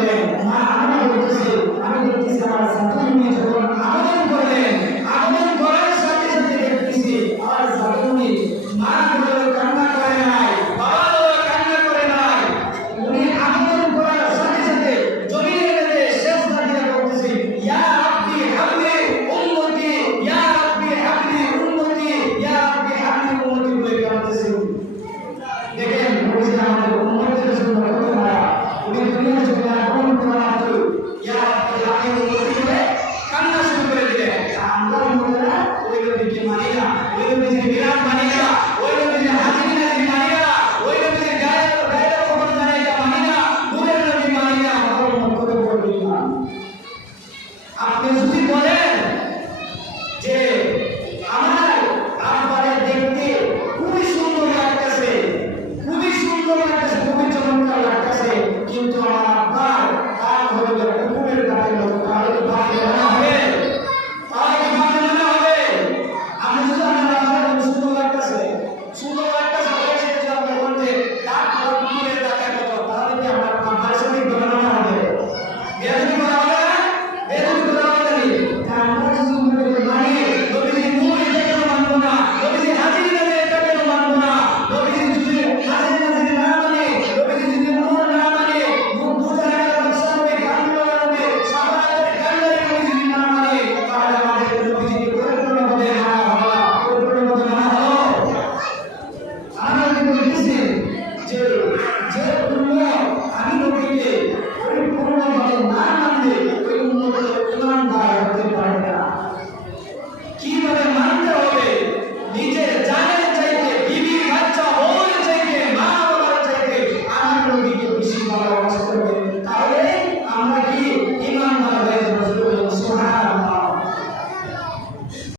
করলেন, মা আমি বলতেছি আমার জাদুমণি যখন আগমন করলেন, আগমন করার সাথে সাথে দেখতেছি আমার জাদুমণি মা বলে কান্না করে নাই, বাবা বলে কান্না করে নাই। উনি আগমন করার সাথে সাথে জমিনে নেমে সেজদা দিয়ে বলতেছি ইয়া রাব্বি হাবলি উম্মতি, ইয়া রাব্বি হাবলি উম্মতি, ইয়া রাব্বি হাবলি উম্মতি বলে কাঁদতেছি। দেখেন নবীজি আমাদের উম্মতের জন্য কত মায়া, উনি দুনিয়ার জন্য আগমন করা মাত্র ইয়া রাব্বি হাবলি উম্মতি বলে কান্না শুরু করে দিলেন। আমরা উম্মতেরা ওই নবীকে মানি না, ওই নবীর মিলাদ মানি না, ওই নবীর হাজির নাজির মানি না, ওই নবীর গায়ে খবর জানে এটা মানি না, নূরের নবী মানি না, আমার উম্মত কত বড় ঈমান। আপনি যদি বলেন